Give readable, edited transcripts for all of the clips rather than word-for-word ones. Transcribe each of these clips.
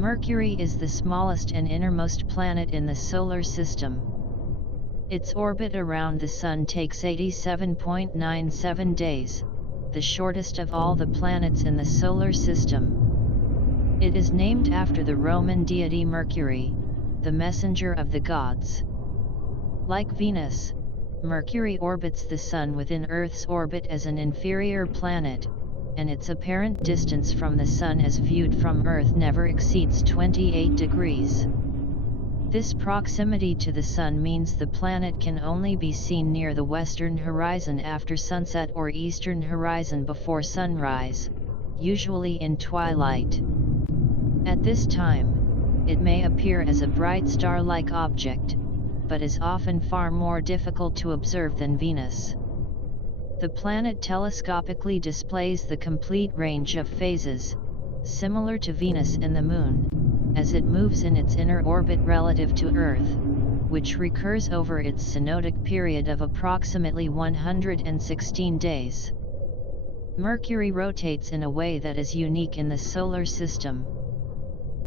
Mercury is the smallest and innermost planet in the Solar System. Its orbit around the Sun takes 87.97 days, the shortest of all the planets in the Solar System. It is named after the Roman deity Mercury, the messenger of the gods. Like Venus, Mercury orbits the Sun within Earth's orbit as an inferior planet, and its apparent distance from the Sun as viewed from Earth never exceeds 28 degrees. This proximity to the Sun means the planet can only be seen near the western horizon after sunset or eastern horizon before sunrise, usually in twilight. At this time, it may appear as a bright star-like object, but is often far more difficult to observe than Venus. The planet telescopically displays the complete range of phases, similar to Venus and the Moon, as it moves in its inner orbit relative to Earth, which recurs over its synodic period of approximately 116 days. Mercury rotates in a way that is unique in the Solar System.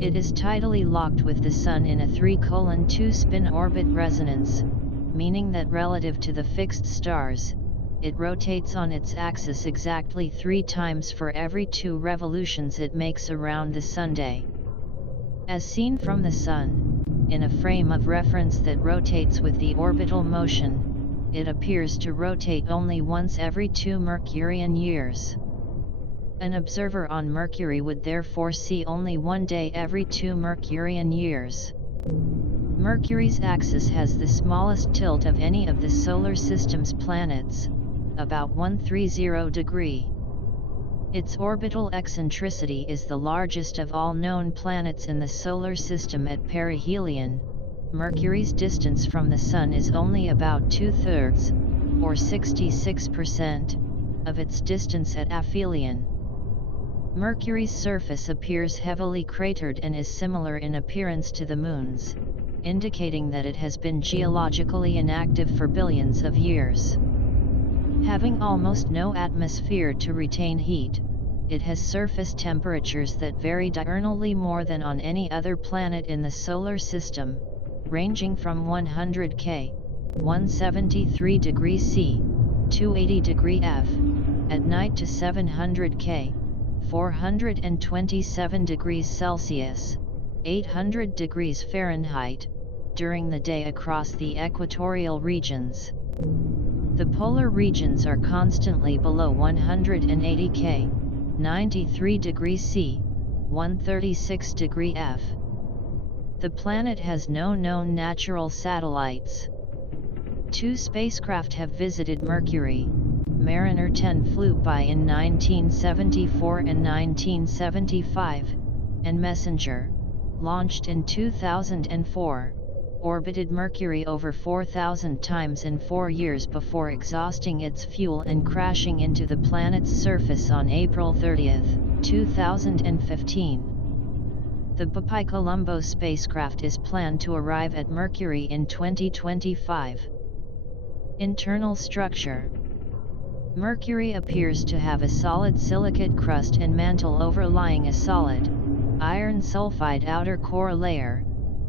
It is tidally locked with the Sun in a 3:2 spin orbit resonance, meaning that relative to the fixed stars, it rotates on its axis exactly 3 times for every 2 revolutions it makes around the Sunday. As seen from the Sun, in a frame of reference that rotates with the orbital motion, it appears to rotate only once every 2 Mercurian years. An observer on Mercury would therefore see only 1 day every 2 Mercurian years. Mercury's axis has the smallest tilt of any of the Solar System's planets, about 130 degrees. Its orbital eccentricity is the largest of all known planets in the Solar System at perihelion. Mercury's distance from the Sun is only about 2/3, or 66%, of its distance at aphelion. Mercury's surface appears heavily cratered and is similar in appearance to the Moon's, indicating that it has been geologically inactive for billions of years. Having almost no atmosphere to retain heat, it has surface temperatures that vary diurnally more than on any other planet in the Solar System, ranging from 100 K, 173 degrees C, 280 degrees F, at night to 700 K, 427 degrees Celsius, 800 degrees Fahrenheit, during the day across the equatorial regions. The polar regions are constantly below 180 K, 93 degrees C, 136 degrees F. The planet has no known natural satellites. 2 spacecraft have visited Mercury. Mariner 10 flew by in 1974 and 1975, and Messenger, launched in 2004, orbited Mercury over 4,000 times in 4 years before exhausting its fuel and crashing into the planet's surface on April 30, 2015. The Bepi-Colombo spacecraft is planned to arrive at Mercury in 2025. Internal structure. Mercury appears to have a solid silicate crust and mantle overlying a solid, iron sulfide outer core layer,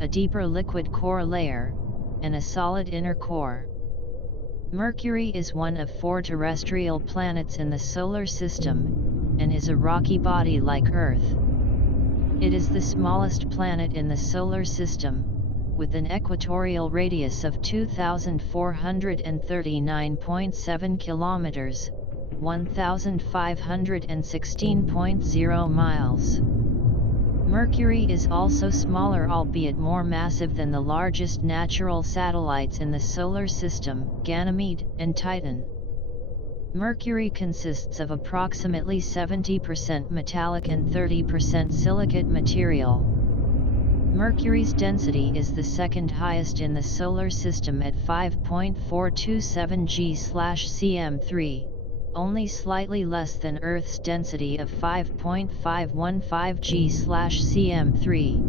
a deeper liquid core layer, and a solid inner core. Mercury is one of 4 terrestrial planets in the Solar System, and is a rocky body like Earth. It is the smallest planet in the Solar System, with an equatorial radius of 2,439.7 kilometers, 1,516.0 miles. Mercury is also smaller, albeit more massive, than the largest natural satellites in the Solar System, Ganymede and Titan. Mercury consists of approximately 70% metallic and 30% silicate material. Mercury's density is the second highest in the Solar System at 5.427 g/cm3, only slightly less than Earth's density of 5.515 g/cm3.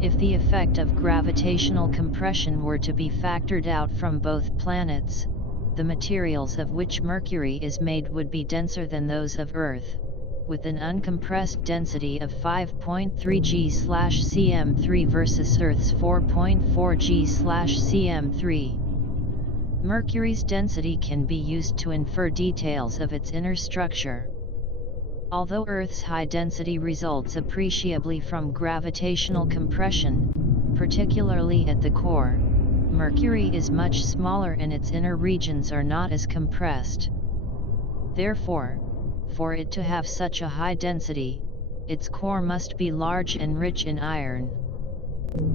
If the effect of gravitational compression were to be factored out from both planets, the materials of which Mercury is made would be denser than those of Earth, with an uncompressed density of 5.3 g/cm3 versus Earth's 4.4 g/cm3. Mercury's density can be used to infer details of its inner structure. Although Earth's high density results appreciably from gravitational compression, particularly at the core, Mercury is much smaller and its inner regions are not as compressed. Therefore, for it to have such a high density, its core must be large and rich in iron.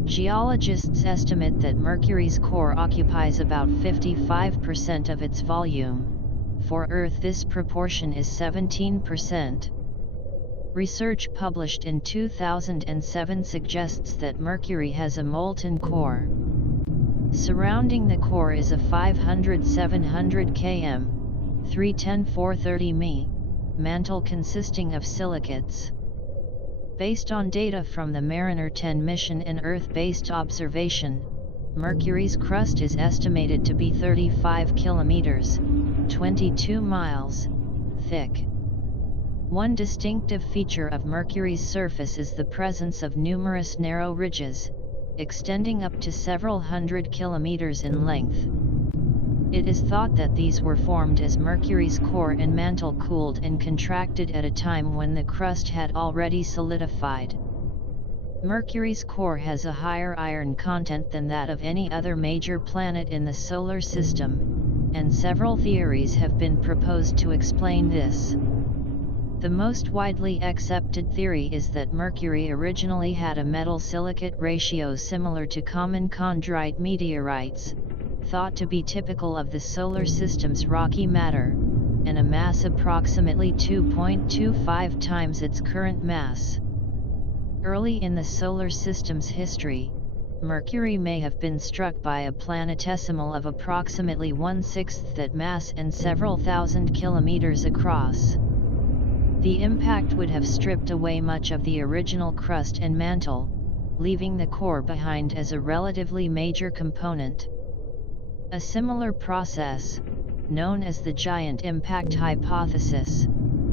Geologists estimate that Mercury's core occupies about 55% of its volume. For Earth this proportion is 17%. Research published in 2007 suggests that Mercury has a molten core. Surrounding the core is a 500-700 km, 310-430 mi, mantle consisting of silicates. Based on data from the Mariner 10 mission and Earth-based observation, Mercury's crust is estimated to be 35 kilometers, 22 miles, thick. One distinctive feature of Mercury's surface is the presence of numerous narrow ridges, extending up to several hundred kilometers in length. It is thought that these were formed as Mercury's core and mantle cooled and contracted at a time when the crust had already solidified. Mercury's core has a higher iron content than that of any other major planet in the solar system, and several theories have been proposed to explain this. The most widely accepted theory is that Mercury originally had a metal-silicate ratio similar to common chondrite meteorites, thought to be typical of the solar system's rocky matter, and a mass approximately 2.25 times its current mass. Early in the solar system's history, Mercury may have been struck by a planetesimal of approximately 1/6 that mass and several thousand kilometers across. The impact would have stripped away much of the original crust and mantle, leaving the core behind as a relatively major component. A similar process, known as the giant impact hypothesis,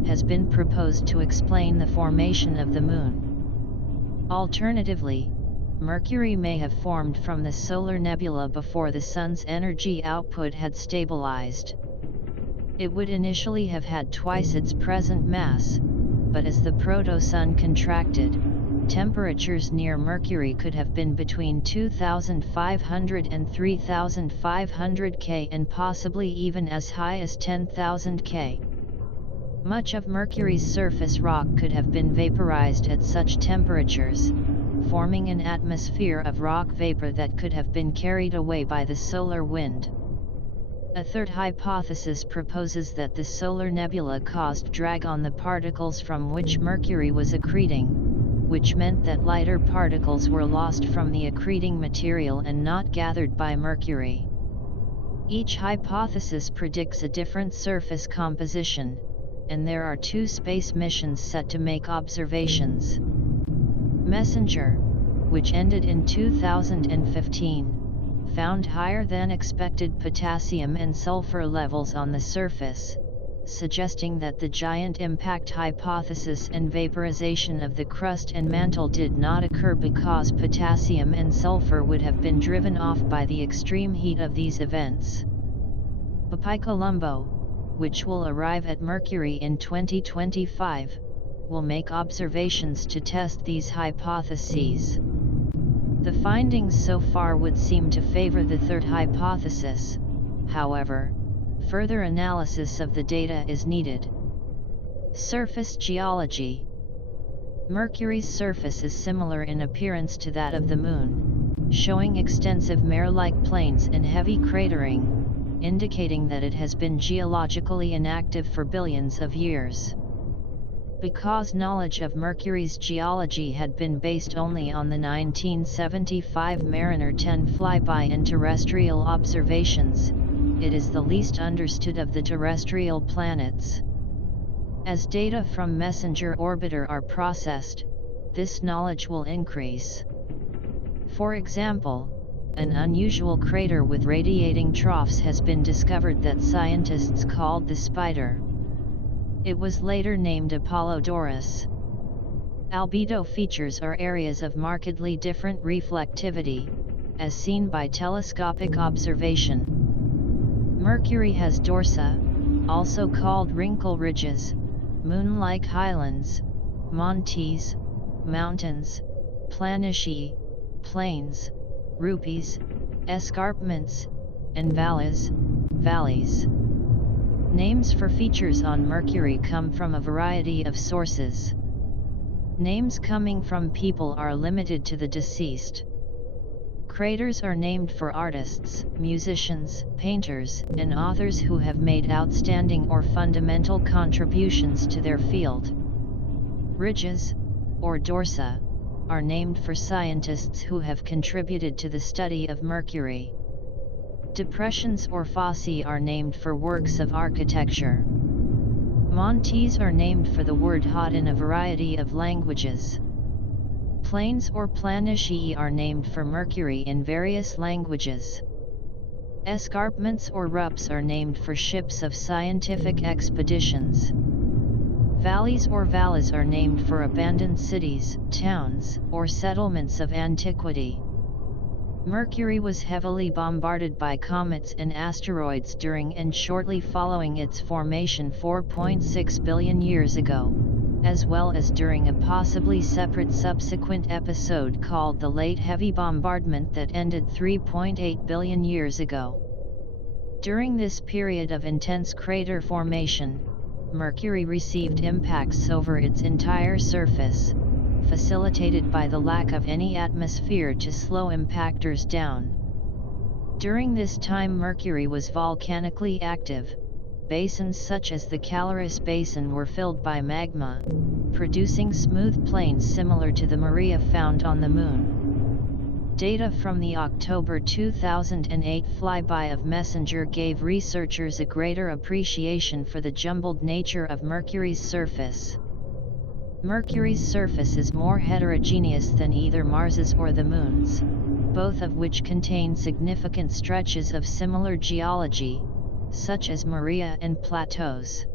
has been proposed to explain the formation of the Moon. Alternatively, Mercury may have formed from the solar nebula before the Sun's energy output had stabilized. It would initially have had twice its present mass, but as the proto-Sun contracted, temperatures near Mercury could have been between 2,500 and 3,500 K and possibly even as high as 10,000 K. Much of Mercury's surface rock could have been vaporized at such temperatures, forming an atmosphere of rock vapor that could have been carried away by the solar wind. A third hypothesis proposes that the solar nebula caused drag on the particles from which Mercury was accreting, which meant that lighter particles were lost from the accreting material and not gathered by Mercury. Each hypothesis predicts a different surface composition, and there are 2 space missions set to make observations. Messenger, which ended in 2015, found higher than expected potassium and sulfur levels on the surface, suggesting that the giant impact hypothesis and vaporization of the crust and mantle did not occur because potassium and sulfur would have been driven off by the extreme heat of these events. Bepicolombo, which will arrive at Mercury in 2025, will make observations to test these hypotheses. The findings so far would seem to favor the third hypothesis. However, further analysis of the data is needed. Surface geology. Mercury's surface is similar in appearance to that of the Moon, showing extensive mare-like plains and heavy cratering, indicating that it has been geologically inactive for billions of years. Because knowledge of Mercury's geology had been based only on the 1975 Mariner 10 flyby and terrestrial observations, it is the least understood of the terrestrial planets. As data from Messenger orbiter are processed, this knowledge will increase. For example, an unusual crater with radiating troughs has been discovered that scientists called the Spider. It was later named Apollodorus. Albedo features are areas of markedly different reflectivity, as seen by telescopic observation. Mercury has dorsa, also called wrinkle ridges, moon-like highlands, montes, mountains, planitia, plains, rupees, escarpments, and valleys. Names for features on Mercury come from a variety of sources. Names coming from people are limited to the deceased. Craters are named for artists, musicians, painters, and authors who have made outstanding or fundamental contributions to their field. Ridges, or dorsa, are named for scientists who have contributed to the study of Mercury. Depressions or fossae are named for works of architecture. Montes are named for the word hot in a variety of languages. Plains or planitia are named for Mercury in various languages. Escarpments or rups are named for ships of scientific expeditions. Valleys or valles are named for abandoned cities, towns, or settlements of antiquity. Mercury was heavily bombarded by comets and asteroids during and shortly following its formation 4.6 billion years ago, as well as during a possibly separate subsequent episode called the Late Heavy Bombardment that ended 3.8 billion years ago. During this period of intense crater formation, Mercury received impacts over its entire surface, facilitated by the lack of any atmosphere to slow impactors down. During this time Mercury was volcanically active. Basins such as the Caloris Basin were filled by magma, producing smooth plains similar to the Maria found on the Moon. Data from the October 2008 flyby of MESSENGER gave researchers a greater appreciation for the jumbled nature of Mercury's surface. Mercury's surface is more heterogeneous than either Mars's or the Moon's, both of which contain significant stretches of similar geology, such as Maria and plateaus.